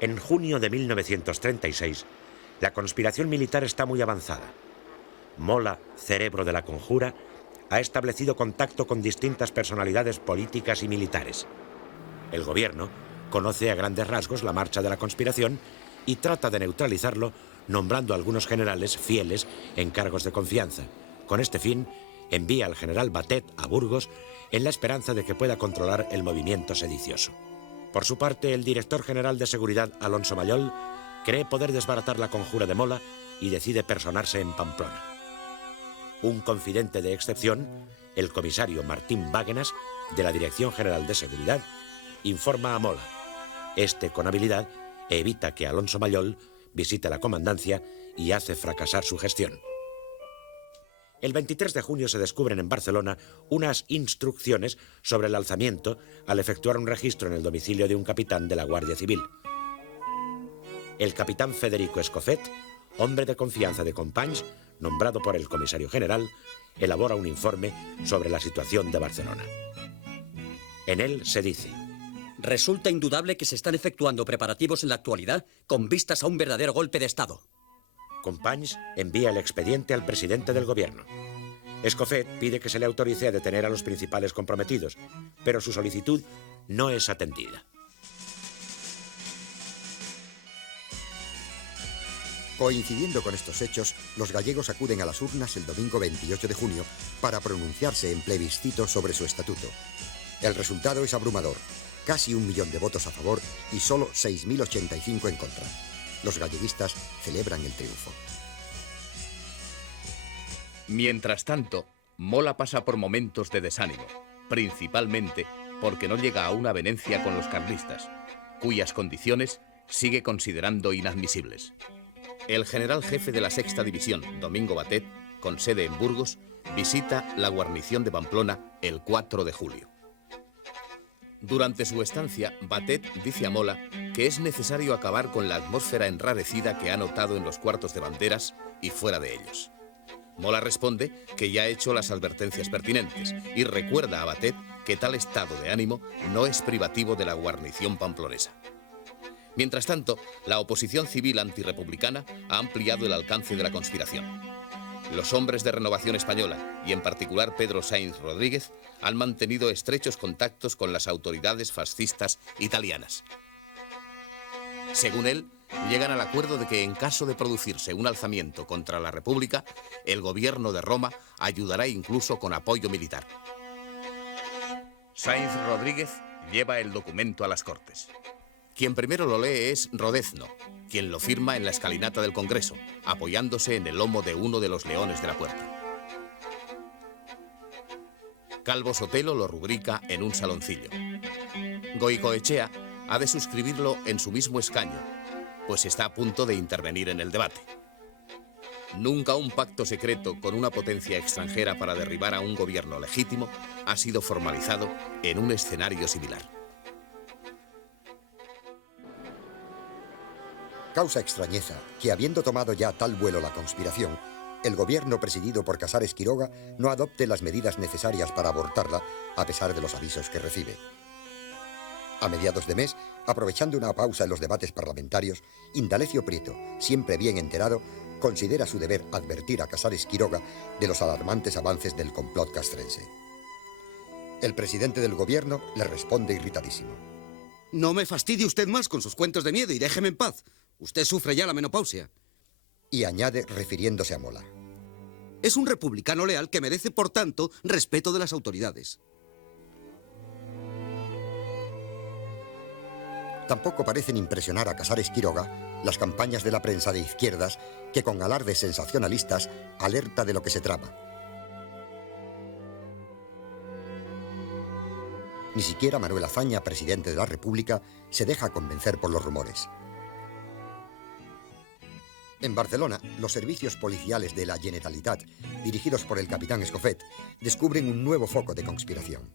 En junio de 1936, la conspiración militar está muy avanzada. Mola, cerebro de la conjura, ha establecido contacto con distintas personalidades políticas y militares. El gobierno conoce a grandes rasgos la marcha de la conspiración y trata de neutralizarlo nombrando a algunos generales fieles en cargos de confianza. Con este fin, envía al general Batet a Burgos en la esperanza de que pueda controlar el movimiento sedicioso. Por su parte, el director general de seguridad, Alonso Mayol, cree poder desbaratar la conjura de Mola y decide personarse en Pamplona. Un confidente de excepción, el comisario Martín Báguenas, de la Dirección General de Seguridad, informa a Mola. Este, con habilidad, evita que Alonso Mayol visite la comandancia y hace fracasar su gestión. El 23 de junio se descubren en Barcelona unas instrucciones sobre el alzamiento al efectuar un registro en el domicilio de un capitán de la Guardia Civil. El capitán Federico Escofet, hombre de confianza de Companys, nombrado por el comisario general, elabora un informe sobre la situación de Barcelona. En él se dice: resulta indudable que se están efectuando preparativos en la actualidad con vistas a un verdadero golpe de Estado. Companys envía el expediente al presidente del gobierno. Escofet pide que se le autorice a detener a los principales comprometidos, pero su solicitud no es atendida. Coincidiendo con estos hechos, los gallegos acuden a las urnas el domingo 28 de junio para pronunciarse en plebiscito sobre su estatuto. El resultado es abrumador: casi 1 millón de votos a favor y solo 6.085 en contra. Los galleguistas celebran el triunfo. Mientras tanto, Mola pasa por momentos de desánimo, principalmente porque no llega a una avenencia con los carlistas, cuyas condiciones sigue considerando inadmisibles. El general jefe de la Sexta División, Domingo Batet, con sede en Burgos, visita la guarnición de Pamplona el 4 de julio. Durante su estancia, Batet dice a Mola que es necesario acabar con la atmósfera enrarecida que ha notado en los cuartos de banderas y fuera de ellos. Mola responde que ya ha hecho las advertencias pertinentes y recuerda a Batet que tal estado de ánimo no es privativo de la guarnición pamplonesa. Mientras tanto, la oposición civil antirrepublicana ha ampliado el alcance de la conspiración. Los hombres de Renovación Española, y en particular Pedro Sainz Rodríguez, han mantenido estrechos contactos con las autoridades fascistas italianas. Según él, llegan al acuerdo de que en caso de producirse un alzamiento contra la República, el gobierno de Roma ayudará incluso con apoyo militar. Sainz Rodríguez lleva el documento a las Cortes. Quien primero lo lee es Rodezno, quien lo firma en la escalinata del Congreso, apoyándose en el lomo de uno de los leones de la puerta. Calvo Sotelo lo rubrica en un saloncillo. Goicoechea ha de suscribirlo en su mismo escaño, pues está a punto de intervenir en el debate. Nunca un pacto secreto con una potencia extranjera para derribar a un gobierno legítimo ha sido formalizado en un escenario similar. Causa extrañeza que, habiendo tomado ya tal vuelo la conspiración, el gobierno presidido por Casares Quiroga no adopte las medidas necesarias para abortarla, a pesar de los avisos que recibe. A mediados de mes, aprovechando una pausa en los debates parlamentarios, Indalecio Prieto, siempre bien enterado, considera su deber advertir a Casares Quiroga de los alarmantes avances del complot castrense. El presidente del gobierno le responde irritadísimo: no me fastidie usted más con sus cuentos de miedo y déjeme en paz. Usted sufre ya la menopausia. Y añade, refiriéndose a Mola: es un republicano leal que merece, por tanto, respeto de las autoridades. Tampoco parecen impresionar a Casares Quiroga las campañas de la prensa de izquierdas que, con alardes sensacionalistas, alerta de lo que se trama. Ni siquiera Manuel Azaña, presidente de la República, se deja convencer por los rumores. En Barcelona, los servicios policiales de la Generalitat, dirigidos por el capitán Escofet, descubren un nuevo foco de conspiración.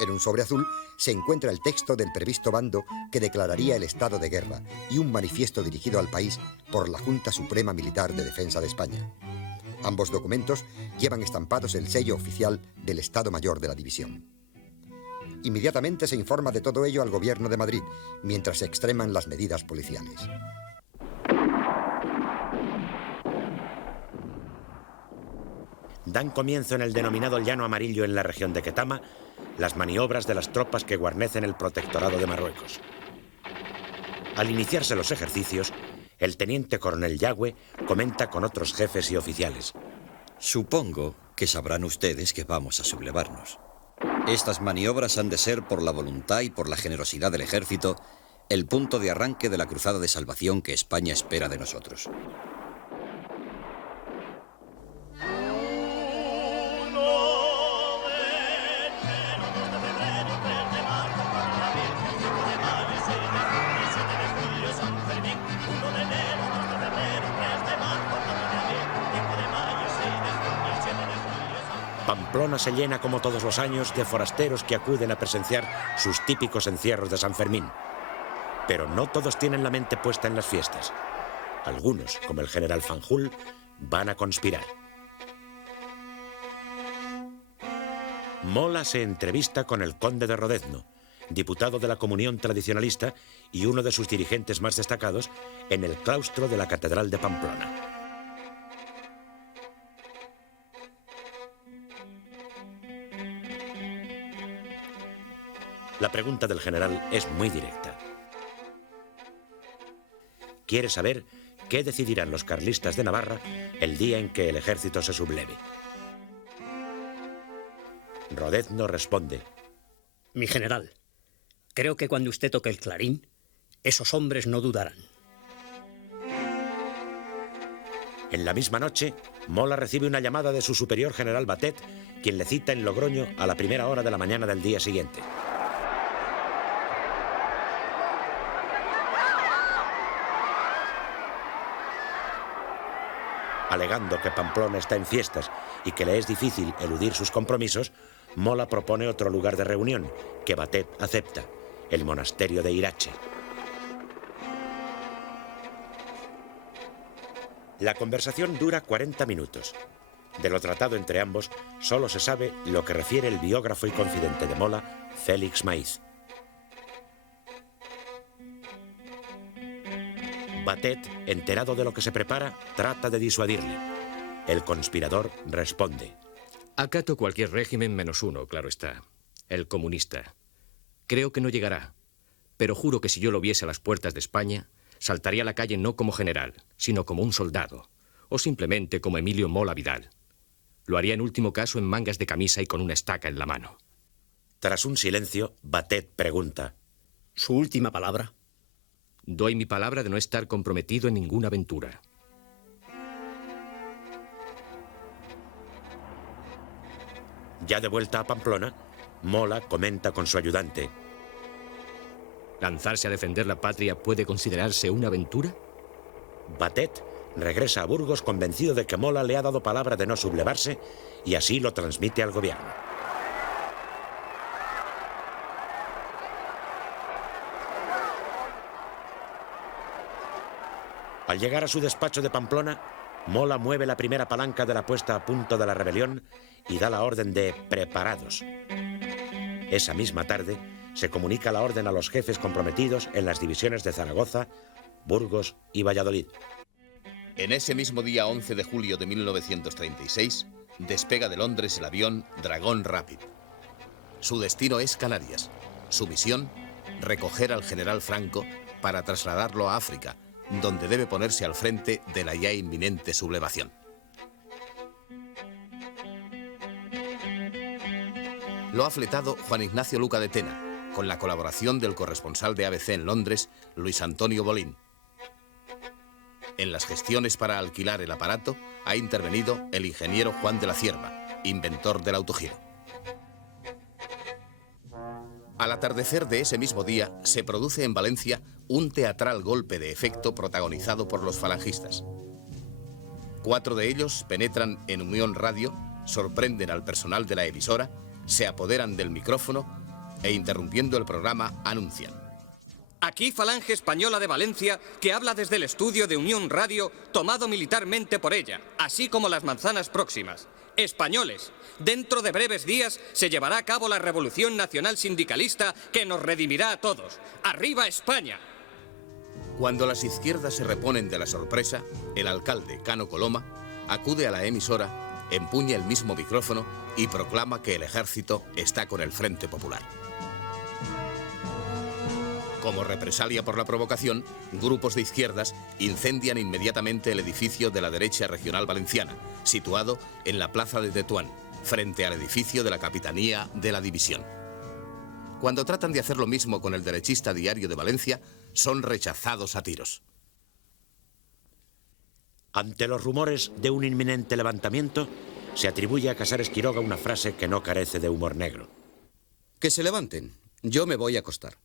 En un sobre azul se encuentra el texto del previsto bando que declararía el estado de guerra y un manifiesto dirigido al país por la Junta Suprema Militar de Defensa de España. Ambos documentos llevan estampados el sello oficial del Estado Mayor de la División. Inmediatamente se informa de todo ello al gobierno de Madrid, mientras se extreman las medidas policiales. Dan comienzo en el denominado Llano Amarillo en la región de Ketama las maniobras de las tropas que guarnecen el protectorado de Marruecos. Al iniciarse los ejercicios, el teniente coronel Yagüe comenta con otros jefes y oficiales. Supongo que sabrán ustedes que vamos a sublevarnos. Estas maniobras han de ser, por la voluntad y por la generosidad del ejército, el punto de arranque de la cruzada de salvación que España espera de nosotros. Pamplona se llena como todos los años de forasteros que acuden a presenciar sus típicos encierros de San Fermín. Pero no todos tienen la mente puesta en las fiestas. Algunos, como el general Fanjul, van a conspirar. Mola se entrevista con el conde de Rodezno, diputado de la Comunión Tradicionalista y uno de sus dirigentes más destacados, en el claustro de la Catedral de Pamplona. La pregunta del general es muy directa. Quiere saber qué decidirán los carlistas de Navarra el día en que el ejército se subleve. Rodezno responde: Mi general, creo que cuando usted toque el clarín, esos hombres no dudarán. En la misma noche, Mola recibe una llamada de su superior general Batet, quien le cita en Logroño a la primera hora de la mañana del día siguiente. Alegando que Pamplona está en fiestas y que le es difícil eludir sus compromisos, Mola propone otro lugar de reunión, que Batet acepta, el monasterio de Irache. La conversación dura 40 minutos. De lo tratado entre ambos, solo se sabe lo que refiere el biógrafo y confidente de Mola, Félix Maíz. Batet, enterado de lo que se prepara, trata de disuadirle. El conspirador responde: Acato cualquier régimen menos uno, claro está. El comunista. Creo que no llegará, pero juro que si yo lo viese a las puertas de España, saltaría a la calle no como general, sino como un soldado, o simplemente como Emilio Mola Vidal. Lo haría en último caso en mangas de camisa y con una estaca en la mano. Tras un silencio, Batet pregunta: ¿Su última palabra? Doy mi palabra de no estar comprometido en ninguna aventura. Ya de vuelta a Pamplona, Mola comenta con su ayudante: ¿Lanzarse a defender la patria puede considerarse una aventura? Batet regresa a Burgos convencido de que Mola le ha dado palabra de no sublevarse y así lo transmite al gobierno. Al llegar a su despacho de Pamplona, Mola mueve la primera palanca de la puesta a punto de la rebelión y da la orden de preparados. Esa misma tarde se comunica la orden a los jefes comprometidos en las divisiones de Zaragoza, Burgos y Valladolid. En ese mismo día 11 de julio de 1936, despega de Londres el avión Dragón Rapid. Su destino es Canarias. Su misión, recoger al general Franco para trasladarlo a África, donde debe ponerse al frente de la ya inminente sublevación. Lo ha fletado Juan Ignacio Luca de Tena, con la colaboración del corresponsal de ABC en Londres, Luis Antonio Bolín. En las gestiones para alquilar el aparato ha intervenido el ingeniero Juan de la Cierva, inventor del autogiro. Al atardecer de ese mismo día, se produce en Valencia un teatral golpe de efecto protagonizado por los falangistas. 4 de ellos penetran en Unión Radio, sorprenden al personal de la emisora, se apoderan del micrófono e, interrumpiendo el programa, anuncian: Aquí Falange Española de Valencia, que habla desde el estudio de Unión Radio, tomado militarmente por ella, así como las manzanas próximas. españoles. Dentro de breves días se llevará a cabo la revolución nacional sindicalista que nos redimirá a todos. ¡Arriba España! Cuando las izquierdas se reponen de la sorpresa, el alcalde, Cano Coloma, acude a la emisora, empuña el mismo micrófono y proclama que el ejército está con el Frente Popular. Como represalia por la provocación, grupos de izquierdas incendian inmediatamente el edificio de la derecha regional valenciana, situado en la plaza de Tetuán, frente al edificio de la Capitanía de la División. Cuando tratan de hacer lo mismo con el derechista Diario de Valencia, son rechazados a tiros. Ante los rumores de un inminente levantamiento, se atribuye a Casares Quiroga una frase que no carece de humor negro. Que se levanten. Yo me voy a acostar.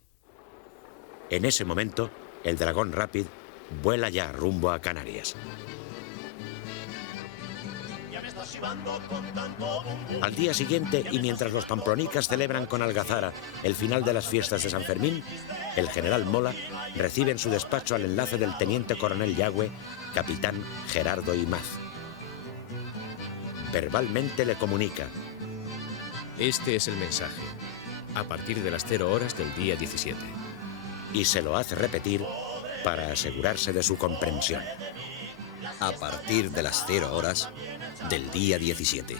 En ese momento, el Dragón Rapid vuela ya rumbo a Canarias. Al día siguiente, y mientras los pamplonicas celebran con algazara el final de las fiestas de San Fermín, el general Mola recibe en su despacho al enlace del teniente coronel Yagüe, capitán Gerardo Imaz. Verbalmente le comunica: Este es el mensaje. A partir de las 0 horas del día 17. Y se lo hace repetir para asegurarse de su comprensión. A partir de las 0 horas del día 17.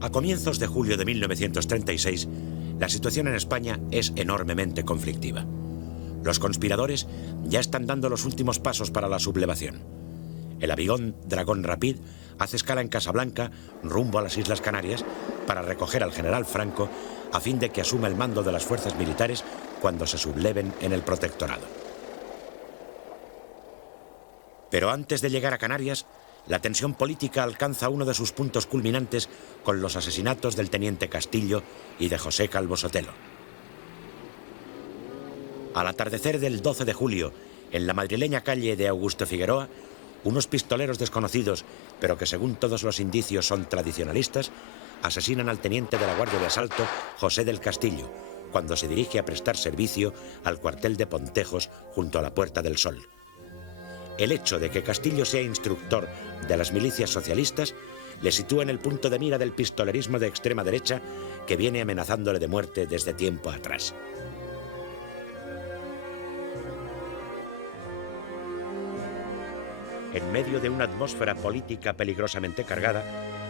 A comienzos de julio de 1936, la situación en España es enormemente conflictiva. Los conspiradores ya están dando los últimos pasos para la sublevación. El avión Dragón Rapid hace escala en Casablanca, rumbo a las Islas Canarias, para recoger al general Franco a fin de que asuma el mando de las fuerzas militares cuando se subleven en el protectorado. Pero antes de llegar a Canarias, la tensión política alcanza uno de sus puntos culminantes con los asesinatos del teniente Castillo y de José Calvo Sotelo. Al atardecer del 12 de julio, en la madrileña calle de Augusto Figueroa, unos pistoleros desconocidos, pero que según todos los indicios son tradicionalistas, asesinan al teniente de la Guardia de Asalto, José del Castillo, cuando se dirige a prestar servicio al cuartel de Pontejos junto a la Puerta del Sol. El hecho de que Castillo sea instructor de las milicias socialistas le sitúa en el punto de mira del pistolerismo de extrema derecha que viene amenazándole de muerte desde tiempo atrás. En medio de una atmósfera política peligrosamente cargada,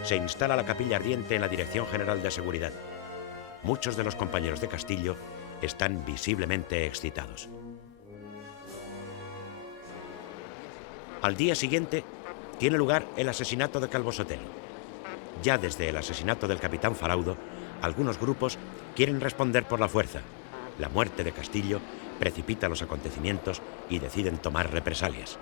se instala la capilla ardiente en la Dirección General de Seguridad. Muchos de los compañeros de Castillo están visiblemente excitados. Al día siguiente, tiene lugar el asesinato de Calvo Sotelo. Ya desde el asesinato del capitán Faraudo, algunos grupos quieren responder por la fuerza. La muerte de Castillo precipita los acontecimientos y deciden tomar represalias.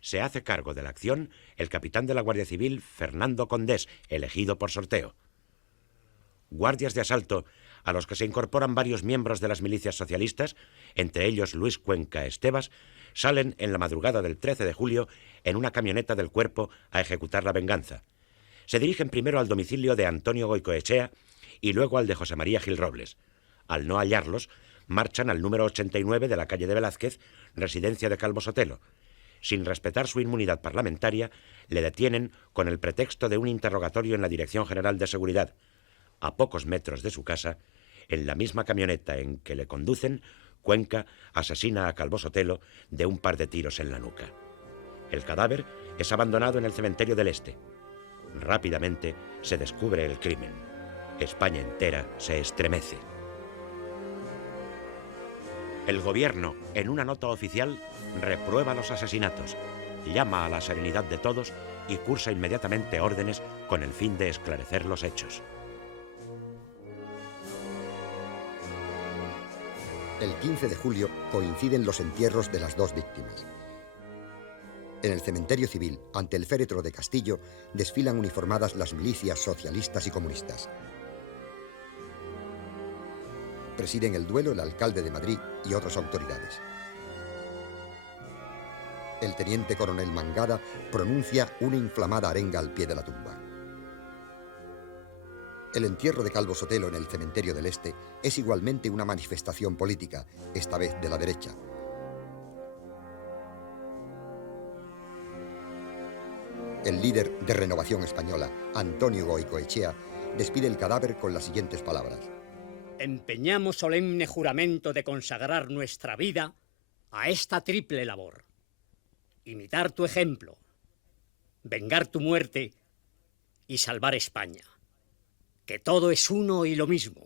Se hace cargo de la acción el capitán de la Guardia Civil, Fernando Condés, elegido por sorteo. Guardias de asalto, a los que se incorporan varios miembros de las milicias socialistas, entre ellos Luis Cuenca Estebas, salen en la madrugada del 13 de julio en una camioneta del cuerpo a ejecutar la venganza. Se dirigen primero al domicilio de Antonio Goicoechea y luego al de José María Gil Robles. Al no hallarlos, marchan al número 89 de la calle de Velázquez, residencia de Calvo Sotelo. Sin respetar su inmunidad parlamentaria, le detienen con el pretexto de un interrogatorio en la Dirección General de Seguridad. A pocos metros de su casa, en la misma camioneta en que le conducen, Cuenca asesina a Calvo Sotelo de un par de tiros en la nuca. El cadáver es abandonado en el cementerio del Este. Rápidamente se descubre el crimen. España entera se estremece. El gobierno, en una nota oficial, reprueba los asesinatos, llama a la serenidad de todos y cursa inmediatamente órdenes con el fin de esclarecer los hechos. El 15 de julio coinciden los entierros de las dos víctimas. En el cementerio civil, ante el féretro de Castillo, desfilan uniformadas las milicias socialistas y comunistas. Presiden el duelo el alcalde de Madrid y otras autoridades. El teniente coronel Mangada pronuncia una inflamada arenga al pie de la tumba. El entierro de Calvo Sotelo en el cementerio del Este es igualmente una manifestación política, esta vez de la derecha. El líder de Renovación Española, Antonio Goicoechea, despide el cadáver con las siguientes palabras. Empeñamos solemne juramento de consagrar nuestra vida a esta triple labor. Imitar tu ejemplo, vengar tu muerte y salvar España. Que todo es uno y lo mismo.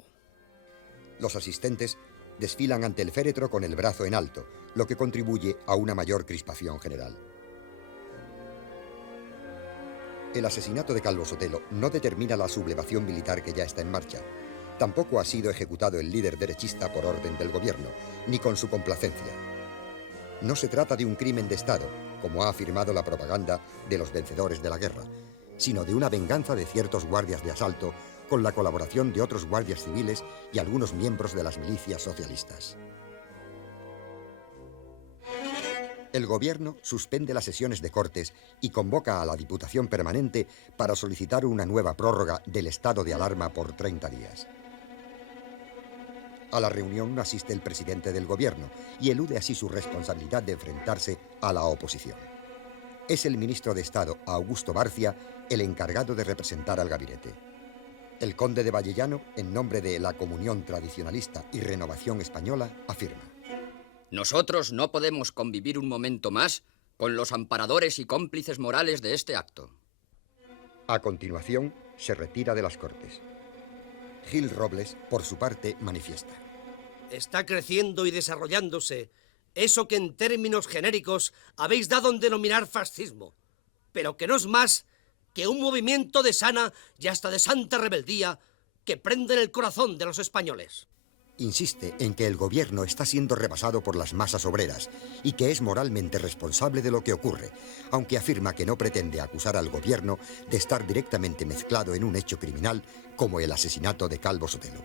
Los asistentes desfilan ante el féretro con el brazo en alto, lo que contribuye a una mayor crispación general. El asesinato de Calvo Sotelo no determina la sublevación militar que ya está en marcha. Tampoco ha sido ejecutado el líder derechista por orden del gobierno, ni con su complacencia. No se trata de un crimen de Estado, como ha afirmado la propaganda de los vencedores de la guerra, sino de una venganza de ciertos guardias de asalto con la colaboración de otros guardias civiles y algunos miembros de las milicias socialistas. El gobierno suspende las sesiones de Cortes y convoca a la Diputación Permanente para solicitar una nueva prórroga del estado de alarma por 30 días. A la reunión asiste el presidente del gobierno y elude así su responsabilidad de enfrentarse a la oposición. Es el ministro de Estado, Augusto Barcia, el encargado de representar al gabinete. El conde de Vallellano, en nombre de la Comunión Tradicionalista y Renovación Española, afirma: Nosotros no podemos convivir un momento más con los amparadores y cómplices morales de este acto. A continuación, se retira de las Cortes. Gil Robles, por su parte, manifiesta: Está creciendo y desarrollándose eso que en términos genéricos habéis dado en denominar fascismo, pero que no es más que un movimiento de sana y hasta de santa rebeldía que prende en el corazón de los españoles. Insiste en que el gobierno está siendo rebasado por las masas obreras y que es moralmente responsable de lo que ocurre, aunque afirma que no pretende acusar al gobierno de estar directamente mezclado en un hecho criminal como el asesinato de Calvo Sotelo.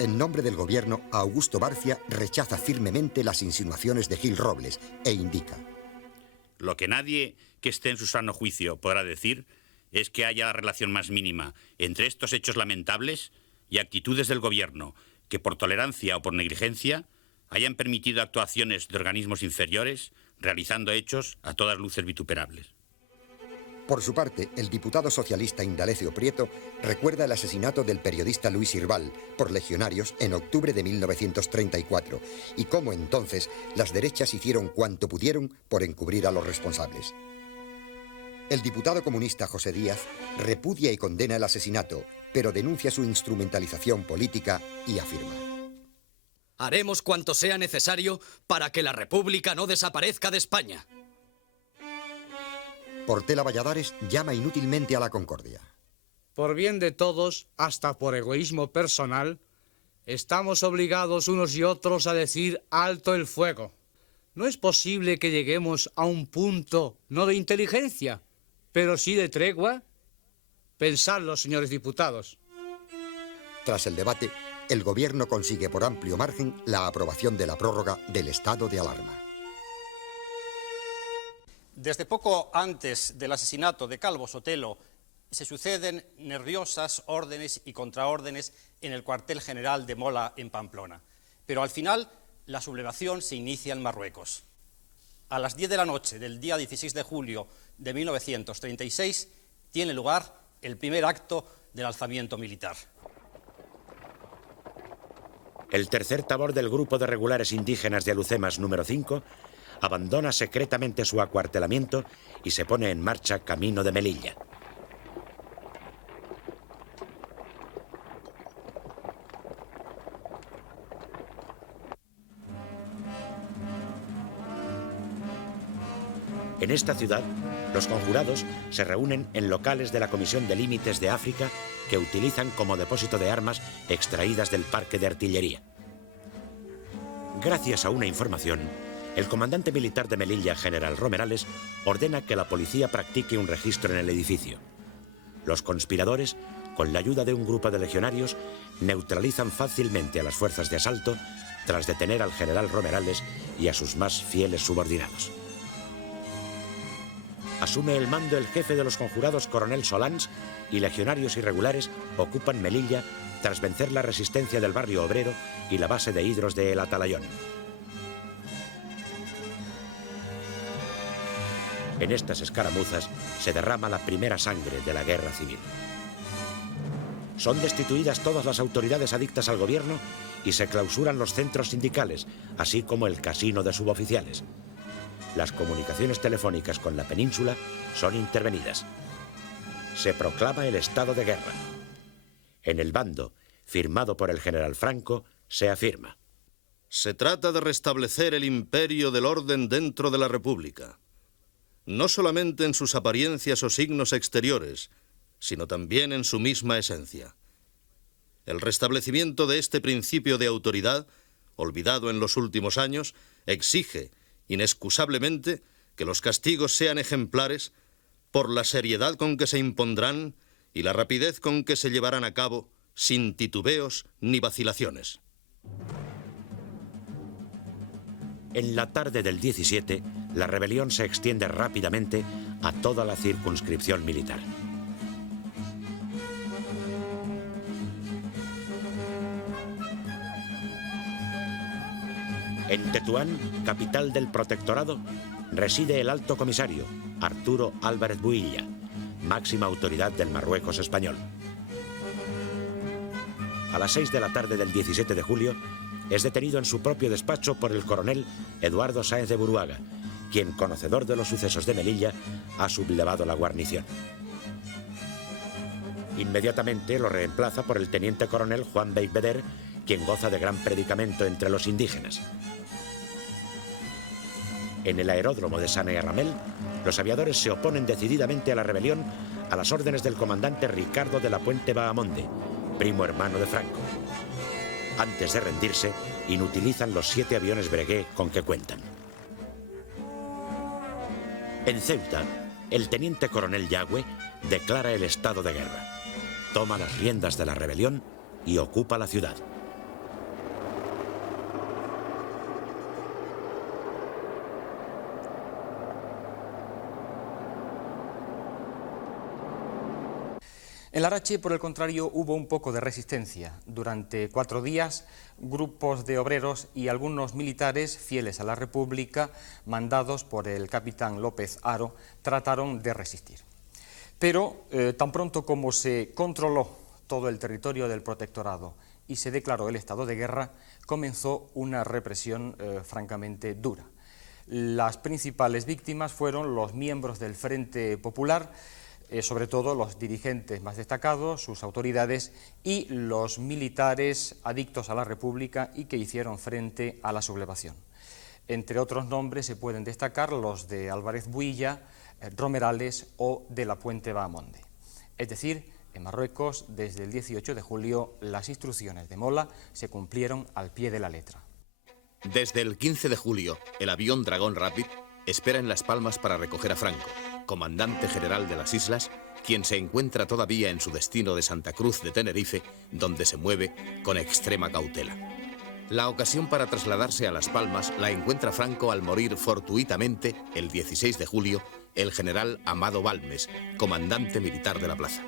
En nombre del gobierno, Augusto Barcia rechaza firmemente las insinuaciones de Gil Robles e indica: Lo que nadie que esté en su sano juicio podrá decir es que haya la relación más mínima entre estos hechos lamentables y actitudes del gobierno que por tolerancia o por negligencia hayan permitido actuaciones de organismos inferiores realizando hechos a todas luces vituperables. Por su parte, el diputado socialista Indalecio Prieto recuerda el asesinato del periodista Luis Irbal por legionarios en octubre de 1934 y cómo entonces las derechas hicieron cuanto pudieron por encubrir a los responsables. El diputado comunista José Díaz repudia y condena el asesinato, pero denuncia su instrumentalización política y afirma: Haremos cuanto sea necesario para que la República no desaparezca de España. Portela Valladares llama inútilmente a la concordia. Por bien de todos, hasta por egoísmo personal, estamos obligados unos y otros a decir alto el fuego. No es posible que lleguemos a un punto, no de inteligencia, pero sí de tregua. Pensadlo, señores diputados. Tras el debate, el gobierno consigue por amplio margen la aprobación de la prórroga del estado de alarma. Desde poco antes del asesinato de Calvo Sotelo, se suceden nerviosas órdenes y contraórdenes en el cuartel general de Mola en Pamplona. Pero al final, la sublevación se inicia en Marruecos. A las 10 de la noche del día 16 de julio de 1936 tiene lugar el primer acto del alzamiento militar. El tercer tabor del Grupo de Regulares Indígenas de Alucemas número 5 abandona secretamente su acuartelamiento y se pone en marcha camino de Melilla. En esta ciudad, los conjurados se reúnen en locales de la Comisión de Límites de África que utilizan como depósito de armas extraídas del parque de artillería. Gracias a una información, el comandante militar de Melilla, general Romerales, ordena que la policía practique un registro en el edificio. Los conspiradores, con la ayuda de un grupo de legionarios, neutralizan fácilmente a las fuerzas de asalto tras detener al general Romerales y a sus más fieles subordinados. Asume el mando el jefe de los conjurados, coronel Solans, y legionarios irregulares ocupan Melilla tras vencer la resistencia del barrio obrero y la base de hidros de El Atalayón. En estas escaramuzas se derrama la primera sangre de la guerra civil. Son destituidas todas las autoridades adictas al gobierno y se clausuran los centros sindicales, así como el casino de suboficiales. Las comunicaciones telefónicas con la península son intervenidas. Se proclama el estado de guerra. En el bando, firmado por el general Franco, se afirma: se trata de restablecer el imperio del orden dentro de la República, no solamente en sus apariencias o signos exteriores, sino también en su misma esencia. El restablecimiento de este principio de autoridad, olvidado en los últimos años, exige, inexcusablemente, que los castigos sean ejemplares por la seriedad con que se impondrán y la rapidez con que se llevarán a cabo, sin titubeos ni vacilaciones. En la tarde del 17, la rebelión se extiende rápidamente a toda la circunscripción militar. En Tetuán, capital del protectorado, reside el alto comisario, Arturo Álvarez Builla, máxima autoridad del Marruecos español. A las 6 de la tarde del 17 de julio, es detenido en su propio despacho por el coronel Eduardo Sáenz de Buruaga, quien, conocedor de los sucesos de Melilla, ha sublevado la guarnición. Inmediatamente lo reemplaza por el teniente coronel Juan Beigbeder, quien goza de gran predicamento entre los indígenas. En el aeródromo de Sana y Ramel, los aviadores se oponen decididamente a la rebelión a las órdenes del comandante Ricardo de la Puente Bahamonde, primo hermano de Franco. Antes de rendirse, inutilizan los 7 aviones Breguet con que cuentan. En Ceuta, el teniente coronel Yagüe declara el estado de guerra, toma las riendas de la rebelión y ocupa la ciudad. En Larache, por el contrario, hubo un poco de resistencia. Durante 4 días, grupos de obreros y algunos militares fieles a la República, mandados por el capitán López Haro, trataron de resistir. Pero tan pronto como se controló todo el territorio del protectorado y se declaró el estado de guerra, comenzó una represión francamente dura. Las principales víctimas fueron los miembros del Frente Popular, sobre todo los dirigentes más destacados, sus autoridades y los militares adictos a la República y que hicieron frente a la sublevación. Entre otros nombres se pueden destacar los de Álvarez Builla, Romerales o de la Puente Bahamonde. Es decir, en Marruecos, desde el 18 de julio, las instrucciones de Mola se cumplieron al pie de la letra. Desde el 15 de julio, el avión Dragón Rapid espera en Las Palmas para recoger a Franco, comandante general de las islas, quien se encuentra todavía en su destino de Santa Cruz de Tenerife, donde se mueve con extrema cautela. La ocasión para trasladarse a Las Palmas la encuentra Franco al morir fortuitamente, el 16 de julio, el general Amado Balmes, comandante militar de la plaza.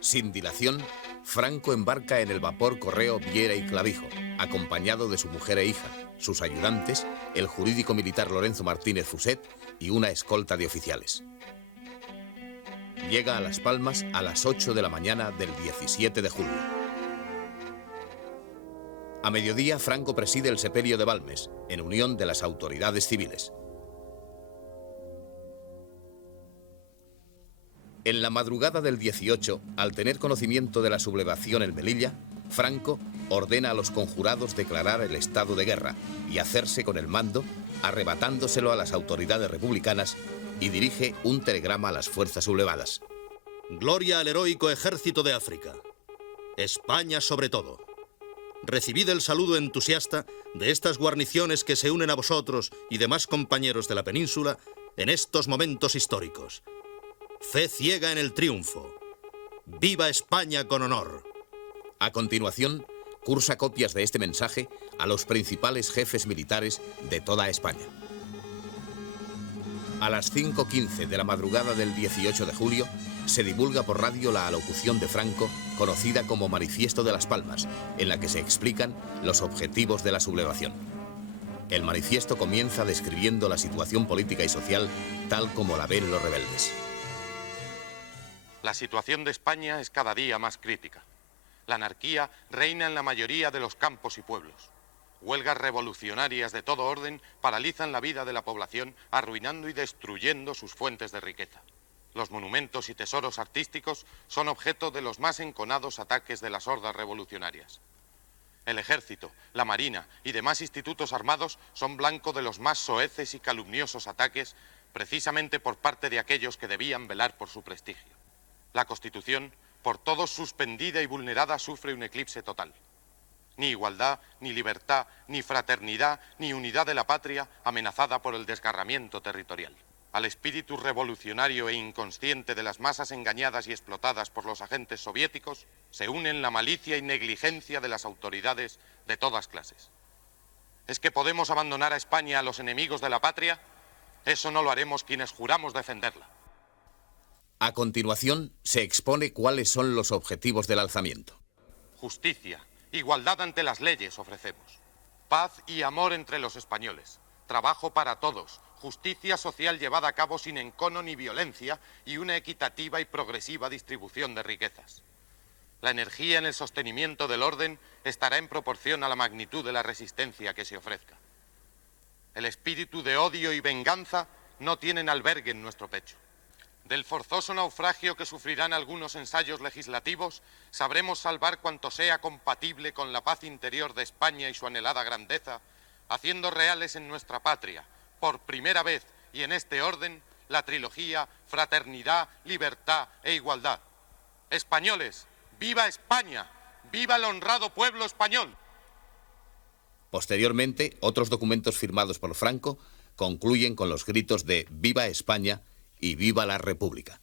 Sin dilación, Franco embarca en el vapor Correo Viera y Clavijo, acompañado de su mujer e hija, sus ayudantes, el jurídico militar Lorenzo Martínez Fuset y una escolta de oficiales. Llega a Las Palmas a las 8 de la mañana del 17 de julio. A mediodía, Franco preside el sepelio de Balmes, en unión de las autoridades civiles. En la madrugada del 18, al tener conocimiento de la sublevación en Melilla, Franco ordena a los conjurados declarar el estado de guerra y hacerse con el mando, arrebatándoselo a las autoridades republicanas, y dirige un telegrama a las fuerzas sublevadas. Gloria al heroico ejército de África. España sobre todo. Recibid el saludo entusiasta de estas guarniciones que se unen a vosotros y demás compañeros de la península en estos momentos históricos. Fe ciega en el triunfo. ¡Viva España con honor! A continuación, cursa copias de este mensaje a los principales jefes militares de toda España. A las 5:15 de la madrugada del 18 de julio, se divulga por radio la alocución de Franco, conocida como Manifiesto de las Palmas, en la que se explican los objetivos de la sublevación. El manifiesto comienza describiendo la situación política y social tal como la ven los rebeldes. La situación de España es cada día más crítica. La anarquía reina en la mayoría de los campos y pueblos. Huelgas revolucionarias de todo orden paralizan la vida de la población, arruinando y destruyendo sus fuentes de riqueza. Los monumentos y tesoros artísticos son objeto de los más enconados ataques de las hordas revolucionarias. El ejército, la marina y demás institutos armados son blanco de los más soeces y calumniosos ataques, precisamente por parte de aquellos que debían velar por su prestigio. La Constitución, por todos suspendida y vulnerada, sufre un eclipse total. Ni igualdad, ni libertad, ni fraternidad, ni unidad de la patria, amenazada por el desgarramiento territorial. Al espíritu revolucionario e inconsciente de las masas engañadas y explotadas por los agentes soviéticos, se unen la malicia y negligencia de las autoridades de todas clases. ¿Es que podemos abandonar a España a los enemigos de la patria? Eso no lo haremos quienes juramos defenderla. A continuación, se expone cuáles son los objetivos del alzamiento. Justicia, igualdad ante las leyes ofrecemos. Paz y amor entre los españoles. Trabajo para todos. Justicia social llevada a cabo sin encono ni violencia y una equitativa y progresiva distribución de riquezas. La energía en el sostenimiento del orden estará en proporción a la magnitud de la resistencia que se ofrezca. El espíritu de odio y venganza no tienen albergue en nuestro pecho. Del forzoso naufragio que sufrirán algunos ensayos legislativos, sabremos salvar cuanto sea compatible con la paz interior de España y su anhelada grandeza, haciendo reales en nuestra patria, por primera vez y en este orden, la trilogía Fraternidad, Libertad e Igualdad. Españoles, ¡viva España! ¡Viva el honrado pueblo español! Posteriormente, otros documentos firmados por Franco concluyen con los gritos de ¡Viva España! Y ¡viva la República!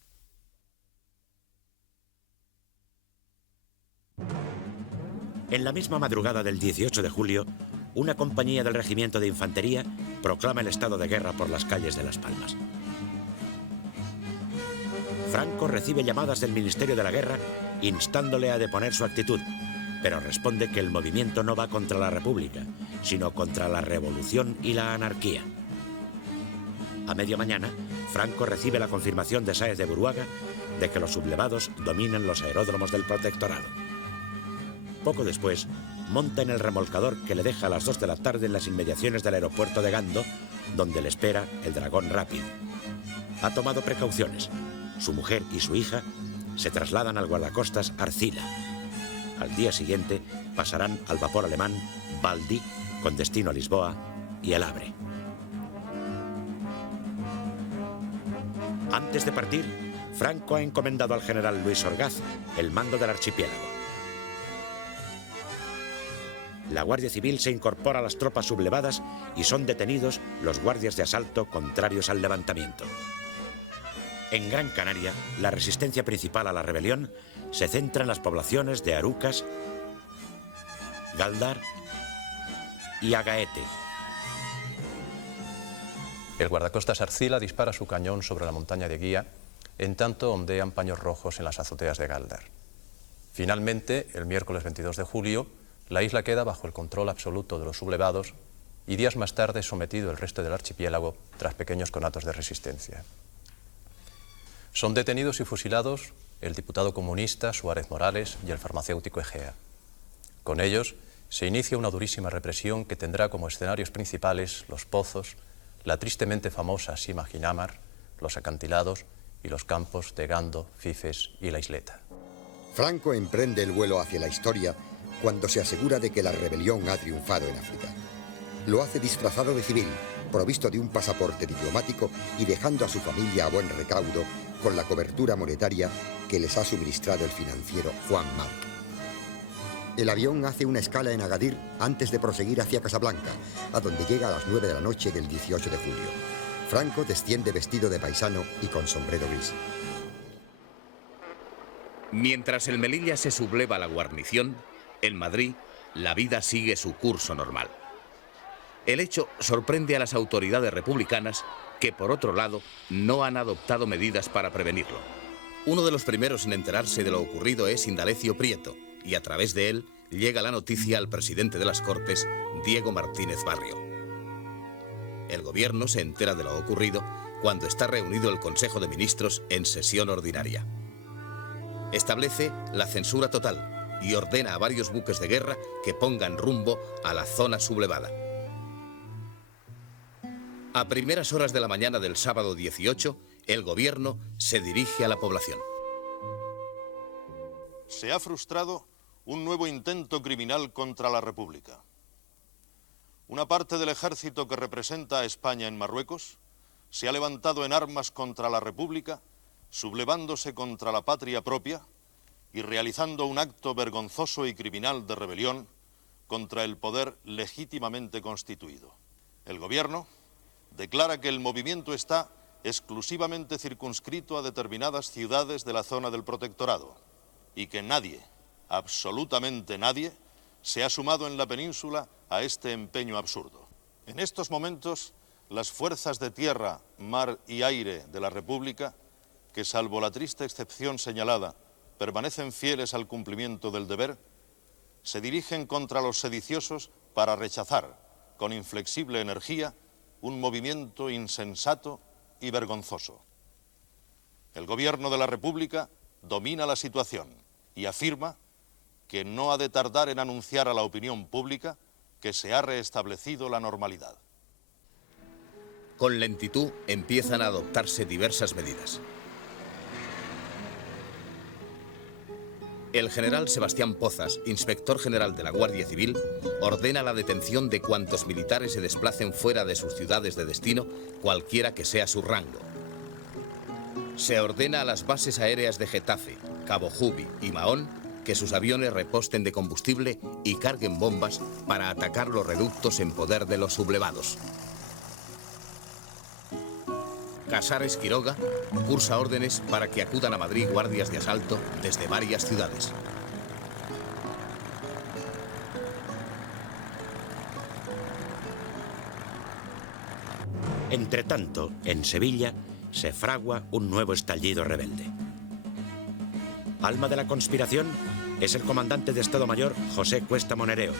En la misma madrugada del 18 de julio, una compañía del Regimiento de Infantería proclama el estado de guerra por las calles de Las Palmas. Franco recibe llamadas del Ministerio de la Guerra instándole a deponer su actitud, pero responde que el movimiento no va contra la República, sino contra la revolución y la anarquía. A media mañana, Franco recibe la confirmación de Sáez de Buruaga de que los sublevados dominan los aeródromos del protectorado. Poco después, monta en el remolcador que le deja a las 2 de la tarde en las inmediaciones del aeropuerto de Gando, donde le espera el Dragón Rápido. Ha tomado precauciones. Su mujer y su hija se trasladan al guardacostas Arcila. Al día siguiente pasarán al vapor alemán Baldi, con destino a Lisboa, y el Havre. Antes de partir, Franco ha encomendado al general Luis Orgaz el mando del archipiélago. La Guardia Civil se incorpora a las tropas sublevadas y son detenidos los guardias de asalto contrarios al levantamiento. En Gran Canaria, la resistencia principal a la rebelión se centra en las poblaciones de Arucas, Galdar y Agaete. El guardacostas Arcila dispara su cañón sobre la montaña de Guía, en tanto ondean paños rojos en las azoteas de Galdar. Finalmente, el miércoles 22 de julio, la isla queda bajo el control absoluto de los sublevados y días más tarde sometido el resto del archipiélago tras pequeños conatos de resistencia. Son detenidos y fusilados el diputado comunista Suárez Morales y el farmacéutico Egea. Con ellos se inicia una durísima represión que tendrá como escenarios principales los pozos, la tristemente famosa Sima Ginamar, los acantilados y los campos de Gando, Fifes y la Isleta. Franco emprende el vuelo hacia la historia cuando se asegura de que la rebelión ha triunfado en África. Lo hace disfrazado de civil, provisto de un pasaporte diplomático y dejando a su familia a buen recaudo con la cobertura monetaria que les ha suministrado el financiero Juan Marc. El avión hace una escala en Agadir antes de proseguir hacia Casablanca, a donde llega a las 9 de la noche del 18 de julio. Franco desciende vestido de paisano y con sombrero gris. Mientras el Melilla se subleva la guarnición, en Madrid, la vida sigue su curso normal. El hecho sorprende a las autoridades republicanas que, por otro lado, no han adoptado medidas para prevenirlo. Uno de los primeros en enterarse de lo ocurrido es Indalecio Prieto, y a través de él llega la noticia al presidente de las Cortes, Diego Martínez Barrio. El gobierno se entera de lo ocurrido cuando está reunido el Consejo de Ministros en sesión ordinaria. Establece la censura total y ordena a varios buques de guerra que pongan rumbo a la zona sublevada. A primeras horas de la mañana del sábado 18, el gobierno se dirige a la población. Se ha frustrado un nuevo intento criminal contra la República. Una parte del ejército que representa a España en Marruecos se ha levantado en armas contra la República, sublevándose contra la patria propia y realizando un acto vergonzoso y criminal de rebelión contra el poder legítimamente constituido. El gobierno declara que el movimiento está exclusivamente circunscrito a determinadas ciudades de la zona del protectorado y que nadie, absolutamente nadie, se ha sumado en la península a este empeño absurdo. En estos momentos, las fuerzas de tierra, mar y aire de la República, que salvo la triste excepción señalada, permanecen fieles al cumplimiento del deber, se dirigen contra los sediciosos para rechazar, con inflexible energía, un movimiento insensato y vergonzoso. El gobierno de la República domina la situación y afirma que no ha de tardar en anunciar a la opinión pública que se ha restablecido la normalidad. Con lentitud empiezan a adoptarse diversas medidas. El general Sebastián Pozas, inspector general de la Guardia Civil, ordena la detención de cuantos militares se desplacen fuera de sus ciudades de destino, cualquiera que sea su rango. Se ordena a las bases aéreas de Getafe, Cabo Jubi y Mahón que sus aviones reposten de combustible y carguen bombas para atacar los reductos en poder de los sublevados. Casares Quiroga cursa órdenes para que acudan a Madrid guardias de asalto desde varias ciudades. Entretanto, en Sevilla se fragua un nuevo estallido rebelde. Alma de la conspiración es el comandante de Estado Mayor José Cuesta Monereo,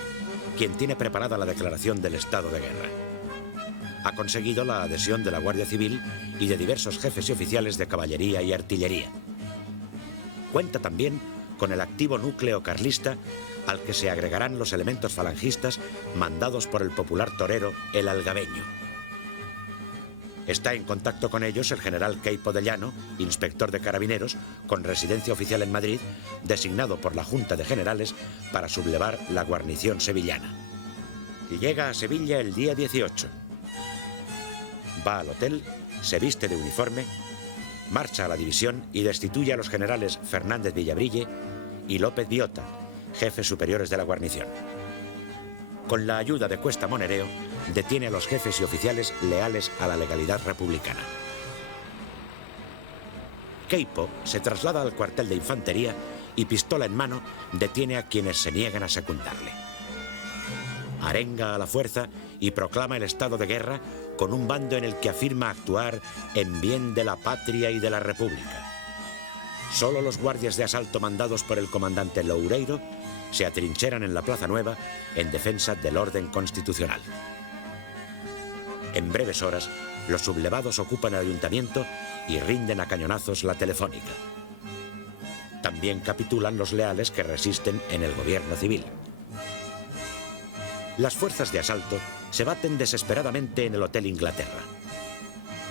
quien tiene preparada la declaración del estado de guerra. Ha conseguido la adhesión de la Guardia Civil y de diversos jefes y oficiales de caballería y artillería. Cuenta también con el activo núcleo carlista al que se agregarán los elementos falangistas mandados por el popular torero El Algabeño. Está en contacto con ellos el general Queipo de Llano, inspector de carabineros, con residencia oficial en Madrid, designado por la Junta de Generales para sublevar la guarnición sevillana. Y llega a Sevilla el día 18. Va al hotel, se viste de uniforme, marcha a la división y destituye a los generales Fernández Villabrille y López Biota, jefes superiores de la guarnición. Con la ayuda de Cuesta Monereo, detiene a los jefes y oficiales leales a la legalidad republicana. Queipo se traslada al cuartel de infantería y, pistola en mano, detiene a quienes se niegan a secundarle. Arenga a la fuerza y proclama el estado de guerra con un bando en el que afirma actuar en bien de la patria y de la República. Solo los guardias de asalto mandados por el comandante Loureiro se atrincheran en la Plaza Nueva en defensa del orden constitucional. En breves horas, los sublevados ocupan el ayuntamiento y rinden a cañonazos la Telefónica. También capitulan los leales que resisten en el gobierno civil. Las fuerzas de asalto se baten desesperadamente en el Hotel Inglaterra.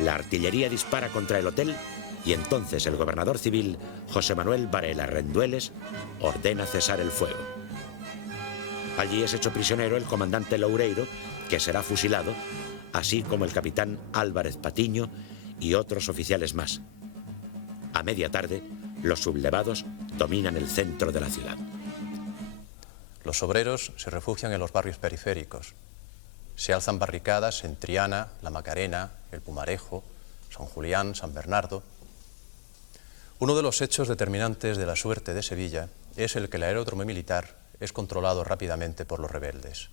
La artillería dispara contra el hotel y entonces el gobernador civil, José Manuel Varela Rendueles, ordena cesar el fuego. Allí es hecho prisionero el comandante Loureiro, que será fusilado, así como el capitán Álvarez Patiño y otros oficiales más. A media tarde, los sublevados dominan el centro de la ciudad. Los obreros se refugian en los barrios periféricos. Se alzan barricadas en Triana, La Macarena, El Pumarejo, San Julián, San Bernardo. Uno de los hechos determinantes de la suerte de Sevilla es el que el aeródromo militar es controlado rápidamente por los rebeldes.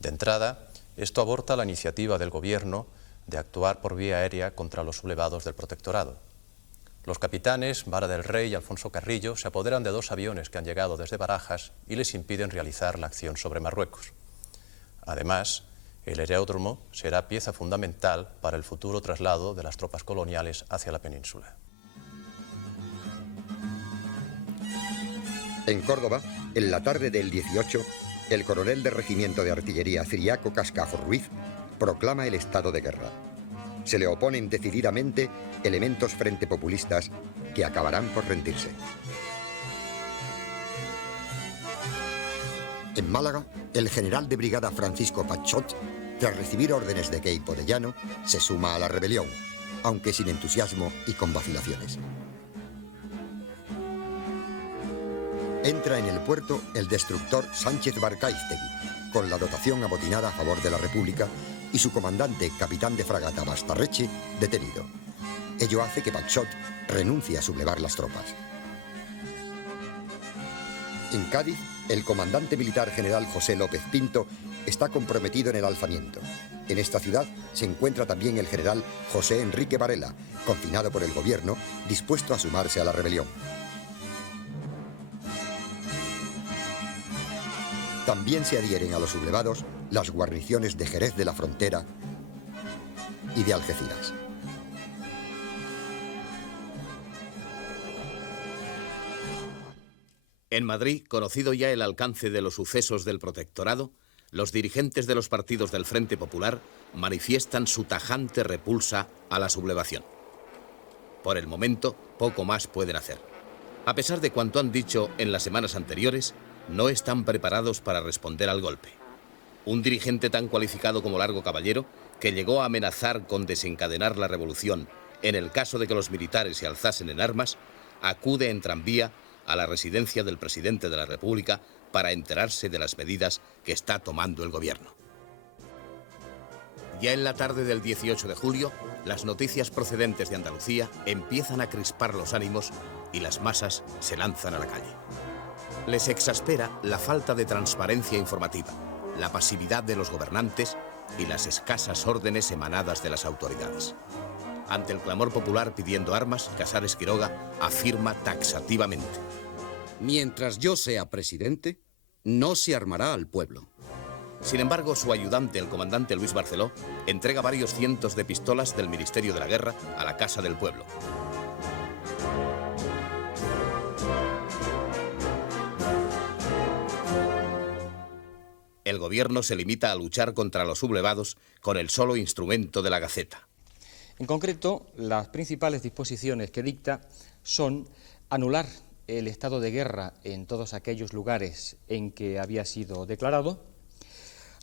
De entrada, esto aborta la iniciativa del gobierno de actuar por vía aérea contra los sublevados del protectorado. Los capitanes Vara del Rey y Alfonso Carrillo se apoderan de 2 aviones que han llegado desde Barajas y les impiden realizar la acción sobre Marruecos. Además, el aeródromo será pieza fundamental para el futuro traslado de las tropas coloniales hacia la península. En Córdoba, en la tarde del 18, el coronel del Regimiento de Artillería Ciriaco Cascajo Ruiz proclama el estado de guerra. Se le oponen decididamente elementos frente populistas que acabarán por rendirse. En Málaga, el general de brigada Francisco Pachot, tras recibir órdenes de Queipo de Llano, se suma a la rebelión, aunque sin entusiasmo y con vacilaciones. Entra en el puerto el destructor Sánchez Barcaiztegui, con la dotación amotinada a favor de la República, y su comandante, capitán de fragata Bastarreche, detenido. Ello hace que Pachot renuncie a sublevar las tropas. En Cádiz, el comandante militar general José López Pinto está comprometido en el alzamiento. En esta ciudad se encuentra también el general José Enrique Varela, confinado por el gobierno, dispuesto a sumarse a la rebelión. También se adhieren a los sublevados las guarniciones de Jerez de la Frontera y de Algeciras. En Madrid, conocido ya el alcance de los sucesos del protectorado, los dirigentes de los partidos del Frente Popular manifiestan su tajante repulsa a la sublevación. Por el momento, poco más pueden hacer. A pesar de cuanto han dicho en las semanas anteriores, no están preparados para responder al golpe. Un dirigente tan cualificado como Largo Caballero, que llegó a amenazar con desencadenar la revolución en el caso de que los militares se alzasen en armas, acude en tranvía a la residencia del presidente de la República para enterarse de las medidas que está tomando el gobierno. Ya en la tarde del 18 de julio, las noticias procedentes de Andalucía empiezan a crispar los ánimos y las masas se lanzan a la calle. Les exaspera la falta de transparencia informativa, la pasividad de los gobernantes y las escasas órdenes emanadas de las autoridades. Ante el clamor popular pidiendo armas, Casares Quiroga afirma taxativamente: mientras yo sea presidente, no se armará al pueblo. Sin embargo, su ayudante, el comandante Luis Barceló, entrega varios cientos de pistolas del Ministerio de la Guerra a la Casa del Pueblo. El gobierno se limita a luchar contra los sublevados con el solo instrumento de la Gaceta. En concreto, las principales disposiciones que dicta son anular el estado de guerra en todos aquellos lugares en que había sido declarado,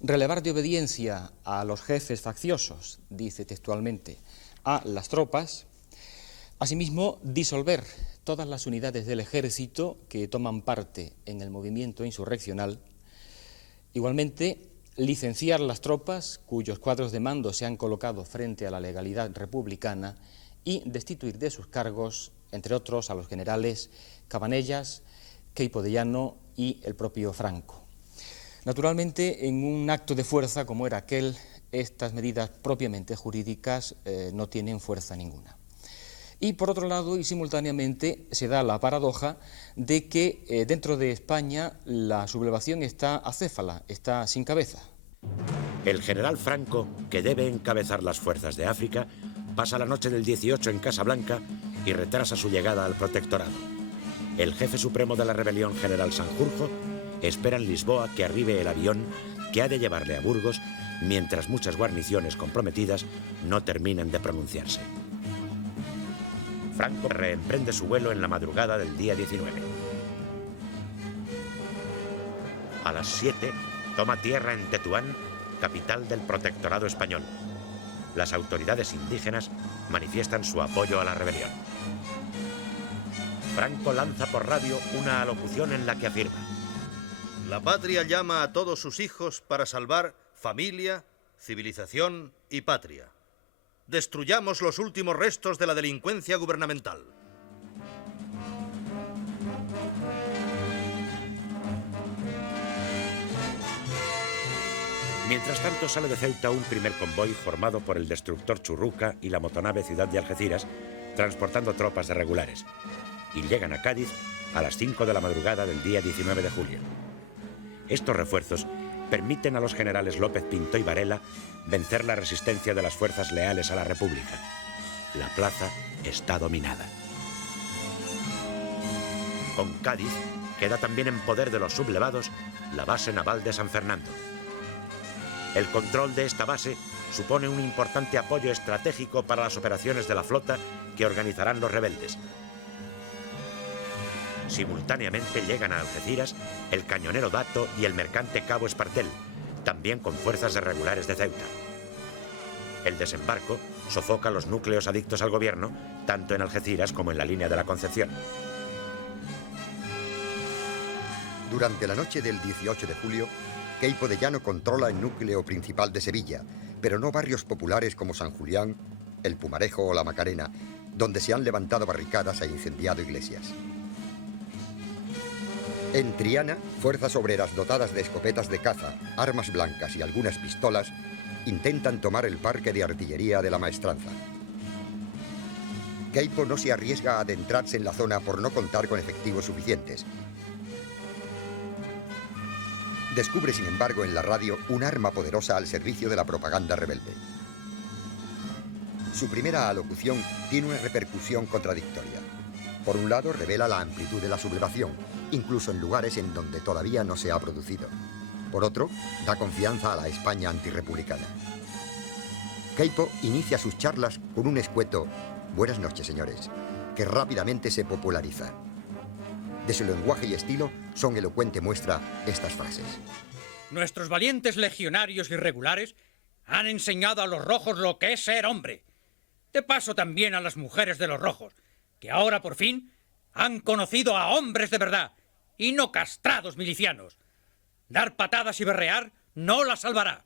relevar de obediencia a los jefes facciosos, dice textualmente, a las tropas, asimismo disolver todas las unidades del ejército que toman parte en el movimiento insurreccional, igualmente licenciar las tropas cuyos cuadros de mando se han colocado frente a la legalidad republicana y destituir de sus cargos, entre otros, a los generales Cabanellas, Queipo de Llano y el propio Franco. Naturalmente, en un acto de fuerza como era aquel, estas medidas propiamente jurídicas no tienen fuerza ninguna. Y por otro lado, y simultáneamente, se da la paradoja de que dentro de España la sublevación está acéfala, está sin cabeza. El general Franco, que debe encabezar las fuerzas de África, pasa la noche del 18 en Casablanca y retrasa su llegada al protectorado. El jefe supremo de la rebelión, general Sanjurjo, espera en Lisboa que arribe el avión que ha de llevarle a Burgos, mientras muchas guarniciones comprometidas no terminen de pronunciarse. Franco reemprende su vuelo en la madrugada del día 19. A las 7 toma tierra en Tetuán, capital del protectorado español. Las autoridades indígenas manifiestan su apoyo a la rebelión. Franco lanza por radio una alocución en la que afirma: la patria llama a todos sus hijos para salvar familia, civilización y patria. Destruyamos los últimos restos de la delincuencia gubernamental. Mientras tanto, sale de Ceuta un primer convoy formado por el destructor Churruca y la motonave Ciudad de Algeciras, transportando tropas de regulares. Y llegan a Cádiz a las 5 de la madrugada del día 19 de julio. Estos refuerzos permiten a los generales López Pinto y Varela vencer la resistencia de las fuerzas leales a la República. La plaza está dominada. Con Cádiz queda también en poder de los sublevados la base naval de San Fernando. El control de esta base supone un importante apoyo estratégico para las operaciones de la flota que organizarán los rebeldes. Simultáneamente llegan a Algeciras el cañonero Dato y el mercante Cabo Espartel, también con fuerzas de regulares de Ceuta. El desembarco sofoca los núcleos adictos al gobierno, tanto en Algeciras como en la línea de la Concepción. Durante la noche del 18 de julio, Queipo de Llano controla el núcleo principal de Sevilla, pero no barrios populares como San Julián, el Pumarejo o la Macarena, donde se han levantado barricadas e incendiado iglesias. En Triana, fuerzas obreras dotadas de escopetas de caza, armas blancas y algunas pistolas intentan tomar el parque de artillería de la Maestranza. Queipo no se arriesga a adentrarse en la zona por no contar con efectivos suficientes. Descubre, sin embargo, en la radio un arma poderosa al servicio de la propaganda rebelde. Su primera alocución tiene una repercusión contradictoria. Por un lado, revela la amplitud de la sublevación, incluso en lugares en donde todavía no se ha producido. Por otro, da confianza a la España antirrepublicana. Queipo inicia sus charlas con un escueto «Buenas noches, señores», que rápidamente se populariza. De su lenguaje y estilo son elocuente muestra estas frases. Nuestros valientes legionarios irregulares han enseñado a los rojos lo que es ser hombre. De paso también a las mujeres de los rojos, que ahora por fin han conocido a hombres de verdad y no castrados milicianos. Dar patadas y berrear no la salvará.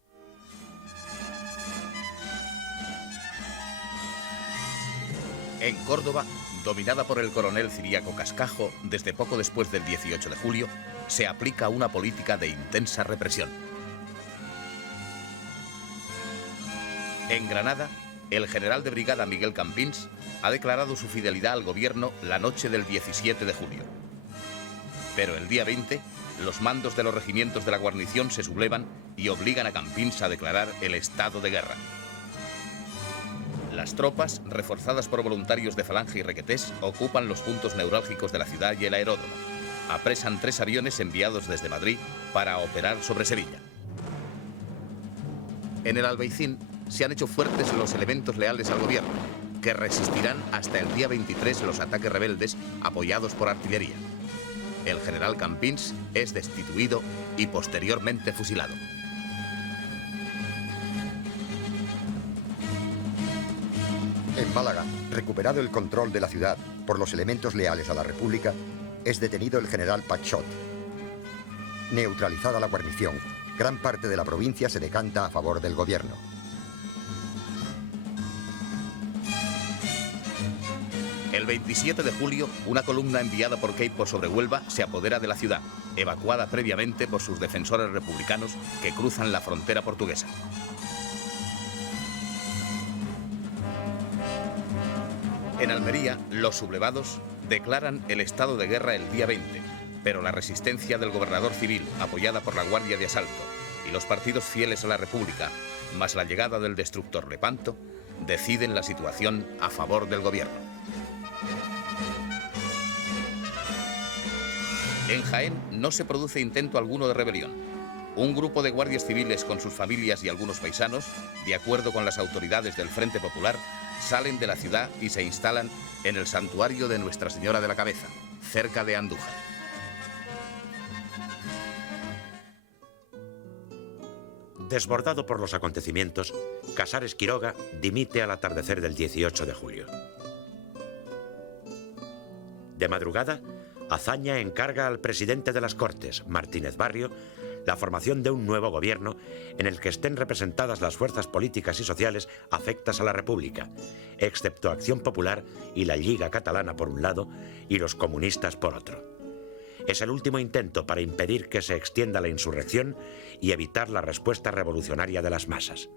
En Córdoba, dominada por el coronel Ciriaco Cascajo, desde poco después del 18 de julio, se aplica una política de intensa represión. En Granada, el general de brigada Miguel Campins ha declarado su fidelidad al gobierno la noche del 17 de julio. Pero el día 20, los mandos de los regimientos de la guarnición se sublevan y obligan a Campins a declarar el estado de guerra. Las tropas, reforzadas por voluntarios de Falange y Requetés, ocupan los puntos neurálgicos de la ciudad y el aeródromo. Apresan 3 aviones enviados desde Madrid para operar sobre Sevilla. En el Albaicín se han hecho fuertes los elementos leales al gobierno, que resistirán hasta el día 23 los ataques rebeldes apoyados por artillería. El general Campins es destituido y posteriormente fusilado. En Málaga, recuperado el control de la ciudad por los elementos leales a la República, es detenido el general Pachot. Neutralizada la guarnición, gran parte de la provincia se decanta a favor del gobierno. El 27 de julio, una columna enviada por Queipo sobre Huelva se apodera de la ciudad, evacuada previamente por sus defensores republicanos que cruzan la frontera portuguesa. En Almería, los sublevados declaran el estado de guerra el día 20, pero la resistencia del gobernador civil, apoyada por la Guardia de Asalto, y los partidos fieles a la República, más la llegada del destructor Lepanto, deciden la situación a favor del gobierno. En Jaén no se produce intento alguno de rebelión. Un grupo de guardias civiles con sus familias y algunos paisanos, de acuerdo con las autoridades del Frente Popular, salen de la ciudad y se instalan en el santuario de Nuestra Señora de la Cabeza, cerca de Andújar. Desbordado por los acontecimientos, Casares Quiroga dimite al atardecer del 18 de julio. De madrugada, Azaña encarga al presidente de las Cortes, Martínez Barrio, la formación de un nuevo gobierno en el que estén representadas las fuerzas políticas y sociales afectas a la República, excepto Acción Popular y la Lliga Catalana por un lado y los comunistas por otro. Es el último intento para impedir que se extienda la insurrección y evitar la respuesta revolucionaria de las masas.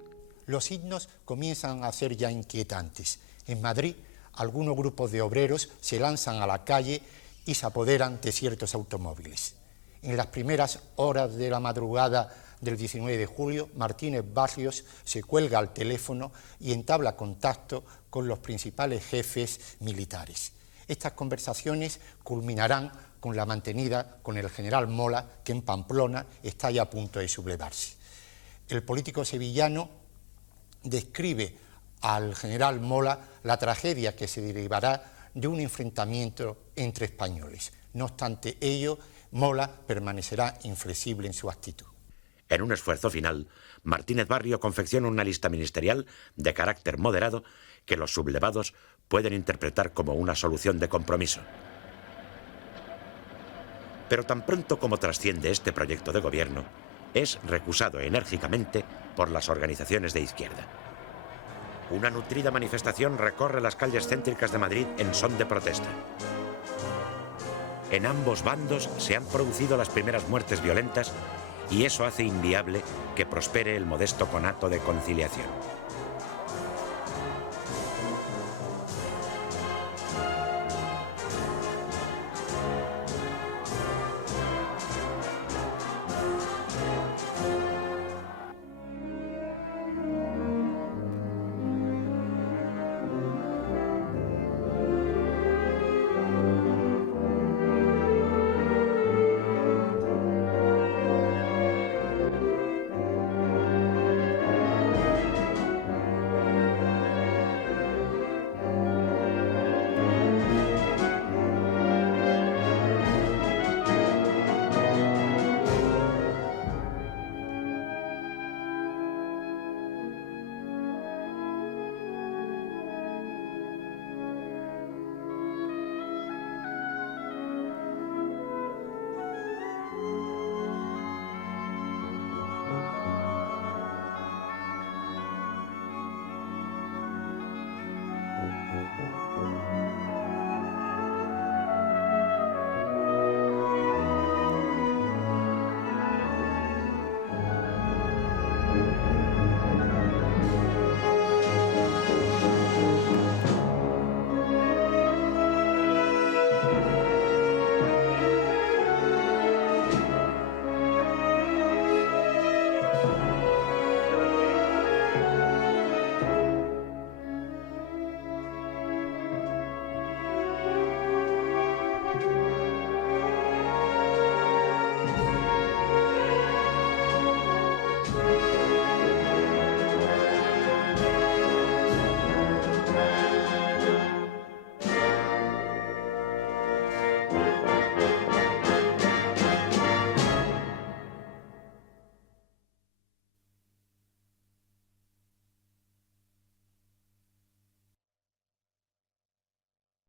Los signos comienzan a ser ya inquietantes. En Madrid, algunos grupos de obreros se lanzan a la calle y se apoderan de ciertos automóviles. En las primeras horas de la madrugada del 19 de julio, Martínez Barrios se cuelga al teléfono y entabla contacto con los principales jefes militares. Estas conversaciones culminarán con la mantenida con el general Mola, que en Pamplona está ya a punto de sublevarse. El político sevillano describe al general Mola la tragedia que se derivará de un enfrentamiento entre españoles. No obstante ello, Mola permanecerá inflexible en su actitud. En un esfuerzo final, Martínez Barrio confecciona una lista ministerial de carácter moderado que los sublevados pueden interpretar como una solución de compromiso. Pero tan pronto como trasciende este proyecto de gobierno, es recusado enérgicamente por las organizaciones de izquierda. Una nutrida manifestación recorre las calles céntricas de Madrid en son de protesta. En ambos bandos se han producido las primeras muertes violentas y eso hace inviable que prospere el modesto conato de conciliación.